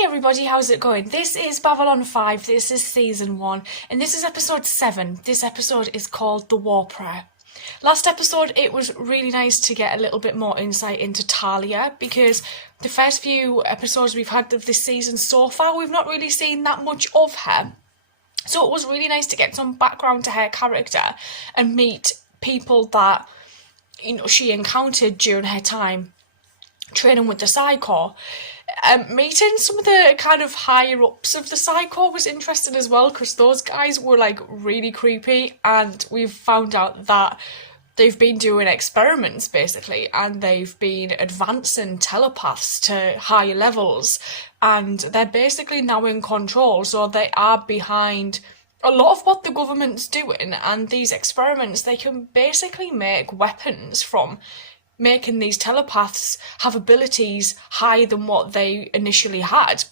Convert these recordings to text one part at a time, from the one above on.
Hey everybody, how's it going? This is Babylon 5, this is Season 1, and this is Episode 7. This episode is called The War Prayer. Last episode, it was really nice to get a little bit more insight into Talia, because the first few episodes we've had of this season so far, we've not really seen that much of her. So it was really nice to get some background to her character and meet people that, she encountered during her time training with the Psi Corps. Meeting some of the kind of higher ups of the Psi Corps was interesting as well, because those guys were like really creepy, and we've found out that they've been doing experiments basically, and they've been advancing telepaths to higher levels, and they're basically now in control, so they are behind a lot of what the government's doing, and these experiments, they can basically make weapons from making these telepaths have abilities higher than what they initially had.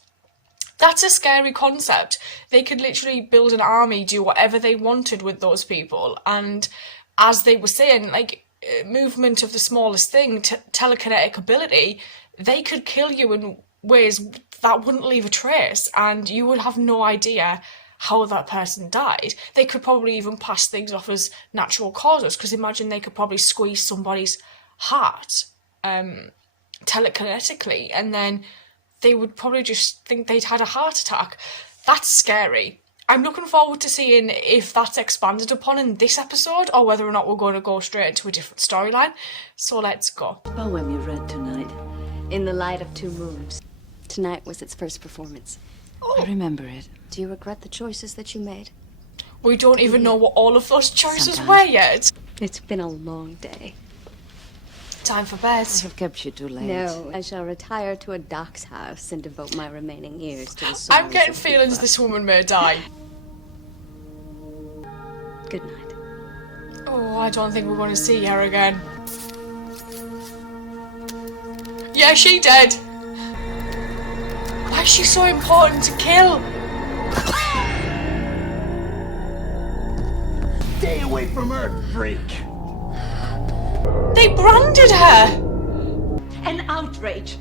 That's a scary concept. They could literally build an army, do whatever they wanted with those people, and as they were saying, like, movement of the smallest thing, telekinetic ability, they could kill you in ways that wouldn't leave a trace, and you would have no idea how that person died. They could probably even pass things off as natural causes, because imagine they could probably squeeze somebody's heart telekinetically, and then they would probably just think they'd had a heart attack. That's scary. I'm looking forward to seeing if that's expanded upon in this episode, or whether or not we're going to go straight into a different storyline. So let's go. A poem you read tonight, In the Light of Two Moons. Tonight was its first performance. Oh. I remember it. Do you regret the choices that you made? We don't even know what all of those choices Sometimes. were yet. It's been a long day. Time for bed. I have kept you too late. No, I shall retire to a dock's house and devote my remaining years to the sorrows I'm getting of feelings people. this woman may die. Good night. Oh, I don't think we're going to see her again. Yeah, she dead. Why is she so important to kill? Stay away from her, freak! They branded her! An outrage.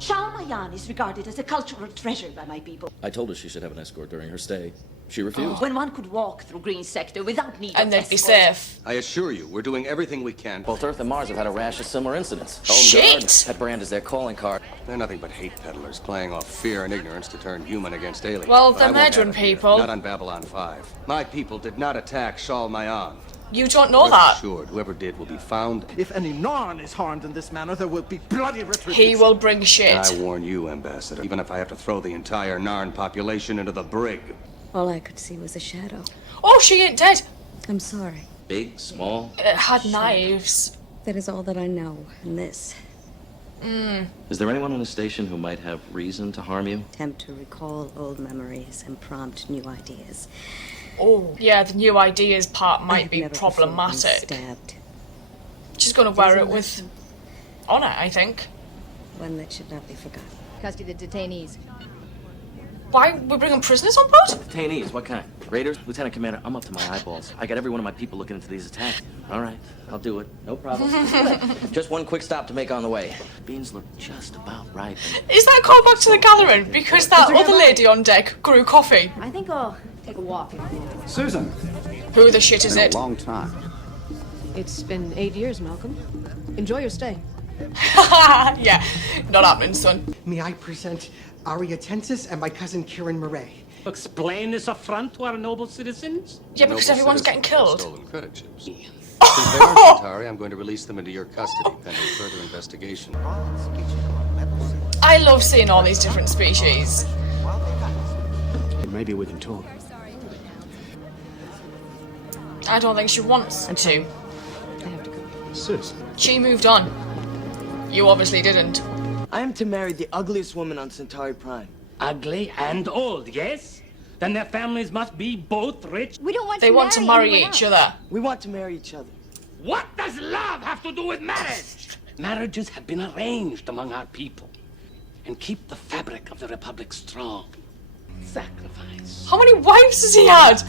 Shalmayan is regarded as a cultural treasure by my people. I told her she should have an escort during her stay. She refused. When one could walk through Green Sector without need And of they'd be escort. safe. I assure you, we're doing everything we can. Both Earth and Mars have had a rash of similar incidents. Shit! That brand is their calling card. They're nothing but hate peddlers playing off fear and ignorance to turn human against alien. Well, But they're I won't have murdering it here. people. Not on Babylon 5. My people did not attack Shalmayan. You don't know Rest that. assured, whoever did will be found. If any Narn is harmed in this manner, there will be bloody retribution. He will bring And shit. I warn you, Ambassador, even if I have to throw the entire Narn population into the brig. All I could see was a shadow. Oh, she ain't dead. I'm sorry. Big, small. It had knives. That is all that I know in this. Is there anyone on the station who might have reason to harm you? Attempt to recall old memories and prompt new ideas. Oh, yeah, the new ideas part I might have be never before been problematic. stabbed. She's gonna wear There's it a with lesson, honor, I think. one that should not be forgotten. Custody the detainees. Why? We're bringing prisoners on board? Detainees, what kind? Raiders? Lieutenant Commander, I'm up to my eyeballs. I got every one of my people looking into these attacks. All right, I'll do it. No problem. Just one quick stop to make on the way. Beans look just about right. Is that a callback to the gathering? Because that other lady on deck grew coffee. I think I'll take a walk. Susan, Who the shit is been it? a long time. It's been 8 years, Malcolm. Enjoy your stay. Yeah, not happening, son. May I present Ariatensis and my cousin Kieran Murray? Explain this affront to our noble citizens? Yeah, because Noble everyone's getting citizens have killed. Stolen credit chips. Since they are Centauri, I'm going to release them into your custody pending further investigation. I love seeing all these different species. Maybe we can talk. I don't think she wants to. I have to go. Sus, She moved on. You obviously didn't. I am to marry the ugliest woman on Centauri Prime. Ugly and old, yes? Then their families must be both rich. We don't want They want to marry anyone each else. other. We want to marry each other. What does love have to do with marriage? Marriages have been arranged among our people and keep the fabric of the Republic strong. Sacrifice. How many wives has he had?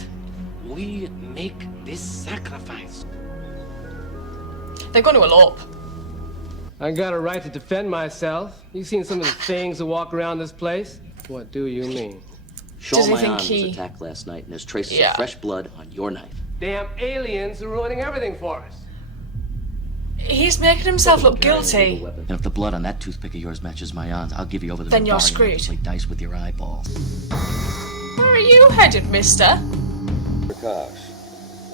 We make this sacrifice. They're going to elope. I got a right to defend myself. You've seen some of the things that walk around this place. What do you mean? Does he Shaw think Mayan was he- attacked last night, and there's traces Yeah. of fresh blood on your knife. Damn aliens are ruining everything for us. He's making himself look Carrying a guilty. legal weapon. And if the blood on that toothpick of yours matches Mayan's, I'll give you over to the Then you're Minbari and let you screwed. play dice with your eyeballs. Where are you headed, mister? Kosh.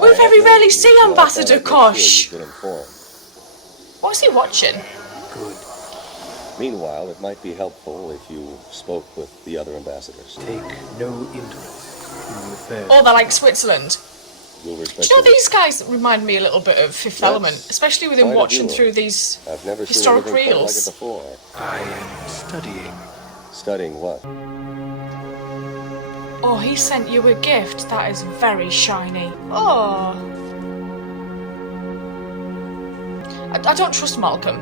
We very rarely see Ambassador Kosh. What's he watching? Good. Meanwhile, it might be helpful if you spoke with the other ambassadors. Take no interest in the affair. Oh, they're like Switzerland. You'll Do respect you know your- these guys remind me a little bit of Fifth Element, especially with him quite watching unusual. through these I've never seen historic anything quite like it reels. before. I am studying. Studying what? Oh, he sent you a gift. That is very shiny. Oh. I don't trust Malcolm.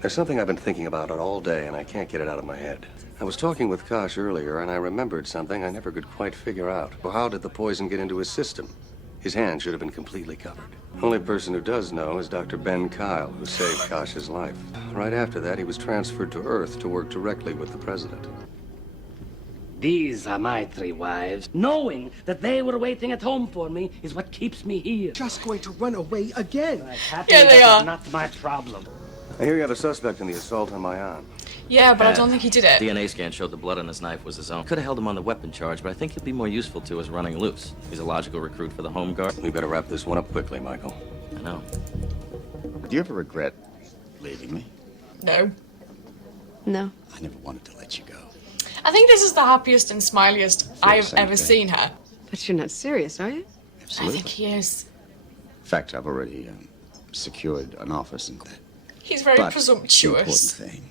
There's something I've been thinking about it all day, and I can't get it out of my head. I was talking with Kosh earlier, and I remembered something I never could quite figure out. Well, how did the poison get into his system? His hand should have been completely covered. Only person who does know is Dr. Ben Kyle, who saved Kosh's life. Right after that, he was transferred to Earth to work directly with the president. These are my 3 wives. Knowing that they were waiting at home for me is what keeps me here. Just going to run away again. Happy Yeah, they that are. is not my problem. I hear you have a suspect in the assault on Mayan. Yeah, but I don't think he did it. DNA scan showed the blood on his knife was his own. Could have held him on the weapon charge, but I think he'll be more useful to us running loose. He's a logical recruit for the Home Guard. We better wrap this one up quickly, Michael. I know. Do you ever regret leaving me? No. No. I never wanted to let you go. I think this is the happiest and smiliest I've same ever thing. seen her. But you're not serious, are you? I Absolutely. think he is. In fact, I've already secured an office and that. He's very But presumptuous. the important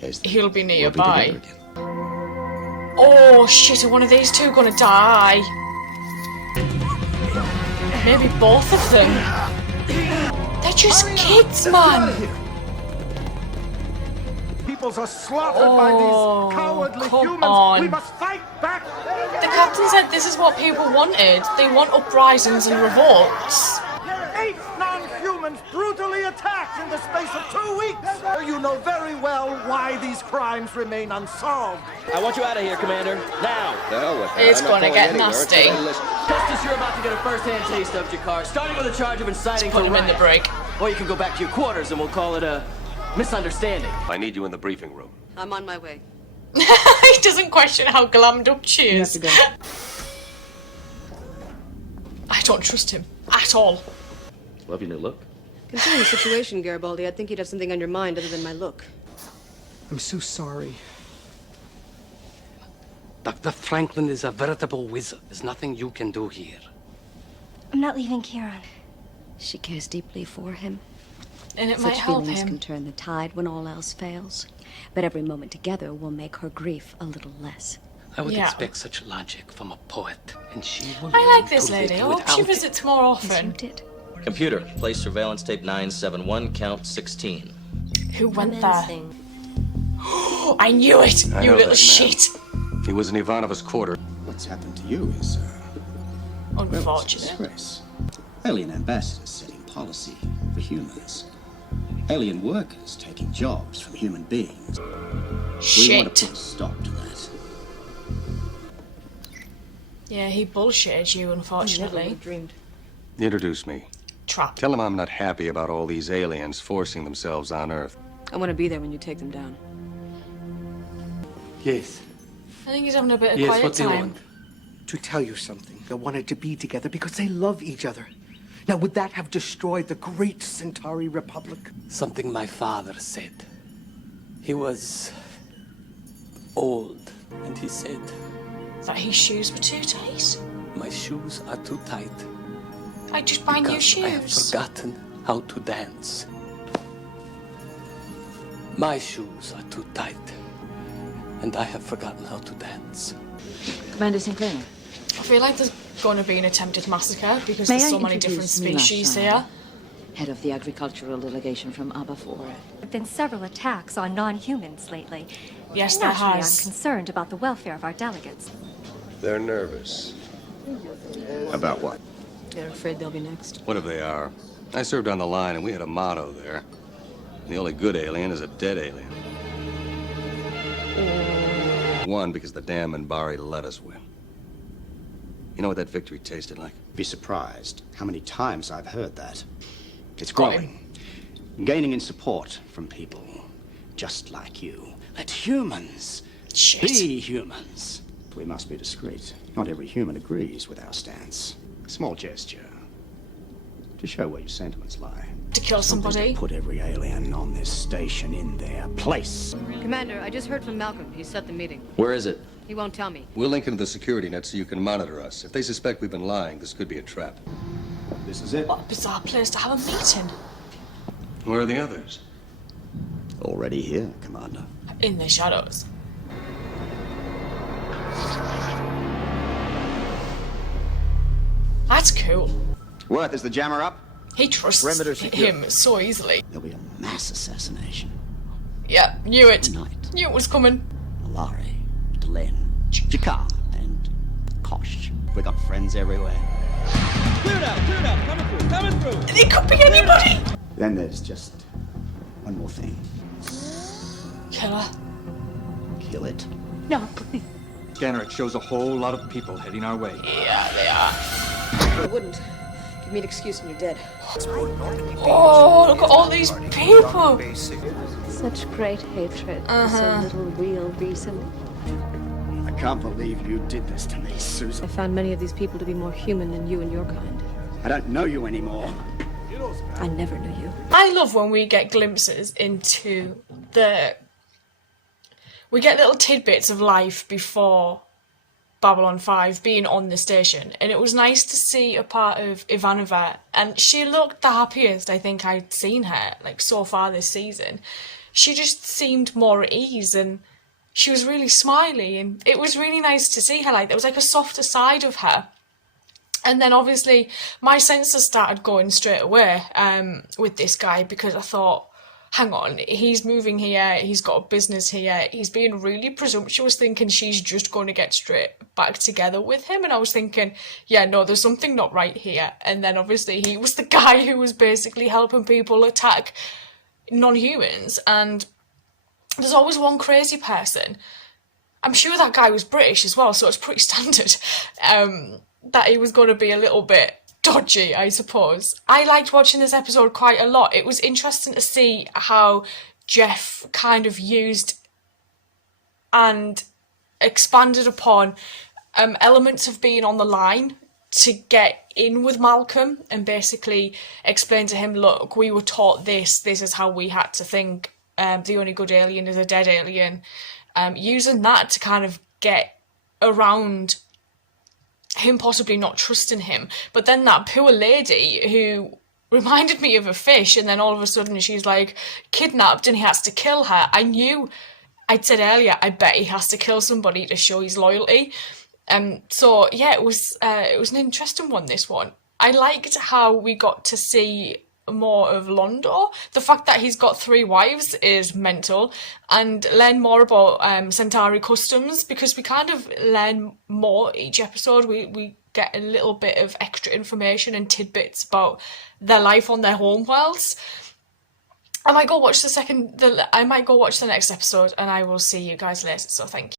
thing is that He'll be we'll nearby. together again. Oh shit, are one of these two gonna die? Maybe both of them. They're just kids, man. Peoples are slaughtered by Oh, these cowardly come humans. on. We must fight back. The captain said this is what people wanted. They want uprisings and revolts. 8 non-humans brutally attacked in the space of 2 weeks. You know very well why these crimes remain unsolved. I want you out of here, Commander. Now! The hell with that. It's I'm not gonna going get anywhere nasty. until they listen. Justice, you're about to get a first-hand taste of Jakar, starting with a charge of inciting Put to him in the riot. break. Or you can go back to your quarters and we'll call it a misunderstanding. I need you in the briefing room. I'm on my way. He doesn't question how glammed up she is. I don't trust him at all. Love your new look. Considering the situation, Garibaldi, I think you'd have something on your mind other than my look. I'm so sorry. Dr. Franklin is a veritable wizard. There's nothing you can do here. I'm not leaving Kieran. She cares deeply for him. And it Such might help feelings him. can turn the tide when all else fails. But every moment together will make her grief a little less. I would Yeah. expect such logic from a poet, and she will I like learn this to lady. I live hope she without visits more As you often. did. Computer, play surveillance tape 971, count 16. Who went there? I knew it! I You know little that man. shit. He was in Ivanova's quarter. What's happened to you is, well, it's a Unfortunate. disgrace. Alien ambassadors setting policy for humans. Alien workers taking jobs from human beings. We want to Shit. put a stop to that. Yeah, he bullshitted you, unfortunately. Dreamed. Introduce me. Trap. Tell him I'm not happy about all these aliens forcing themselves on Earth. I want to be there when you take them down. Yes. I think he's having a bit of Yes, quiet what do you time. want? To tell you something, they wanted to be together because they love each other. Now, would that have destroyed the great Centauri Republic? Something my father said. He was old, and he said, That his shoes were too tight. my shoes are too tight. I just buy new because I have shoes. forgotten how to dance. My shoes are too tight, and I have forgotten how to dance. Commander Sinclair. I feel like there's going to be an attempted massacre because May there's I so many different introduce Mila species Shah, here. Head of the agricultural delegation from Aberystwyth. There have been several attacks on non-humans lately. Yes, there Naturally, has. I'm concerned about the welfare of our delegates. They're nervous. About what? They're afraid they'll be next. What if they are? I served on the line, and we had a motto there. The only good alien is a dead alien. Won because the damn Minbari let us win. You know what that victory tasted like? Be surprised how many times I've heard that. It's growing, gaining in support from people just like you. Let humans be humans. We must be discreet. Not every human agrees with our stance. A small gesture to show where your sentiments lie. To kill somebody. To put every alien on this station in their place. Commander, I just heard from Malcolm. He set the meeting. Where is it? He won't tell me. We'll link into the security net so you can monitor us. If they suspect we've been lying, this could be a trap. This is it. What a bizarre place to have a meeting. Where are the others? Already here, Commander. In the shadows. That's cool. Worth, is the jammer up? He trusts him so easily. There'll be a mass assassination. Yeah, knew it. Tonight. Knew it was coming. Malari, Delenn, Jakar, and Kosh. We got friends everywhere. Cleared out, coming through. It could be anybody. Then there's just one more thing. Killer. Kill it. No, please. Scanner, it shows a whole lot of people heading our way. Yeah, they are. I wouldn't. Give me an excuse when you're dead. Oh, look at all these people. Such great hatred for so little real reason. I can't believe you did this to me, Susan. I found many of these people to be more human than you and your kind. I don't know you anymore. I never knew you. I love when we get glimpses into the... We get little tidbits of life before Babylon 5 being on the station, and it was nice to see a part of Ivanova, and she looked the happiest I think I'd seen her, like, so far this season. She just seemed more at ease, and she was really smiley, and it was really nice to see her. Like, there was like a softer side of her. And then obviously my senses started going straight away with this guy, because I thought, hang on, he's moving here, he's got a business here, he's being really presumptuous thinking she's just going to get straight back together with him. And I was thinking, yeah, no, there's something not right here. And then obviously he was the guy who was basically helping people attack non-humans, and there's always one crazy person. I'm sure that guy was British as well, so it's pretty standard that he was going to be a little bit dodgy, I suppose. I liked watching this episode quite a lot. It was interesting to see how Jeff kind of used and expanded upon elements of being on the line to get in with Malcolm, and basically explain to him, look, we were taught this is how we had to think, the only good alien is a dead alien, using that to kind of get around him possibly not trusting him. But then that poor lady who reminded me of a fish, and then all of a sudden she's like kidnapped and he has to kill her. I'd said earlier, I bet he has to kill somebody to show his loyalty. So yeah, it was an interesting one, this one. I liked how we got to see more of Londo. The fact that he's got 3 wives is mental, and learn more about Centauri customs, because we kind of learn more each episode. We get a little bit of extra information and tidbits about their life on their home worlds. I might go watch the next episode, and I will see you guys later, so thank you.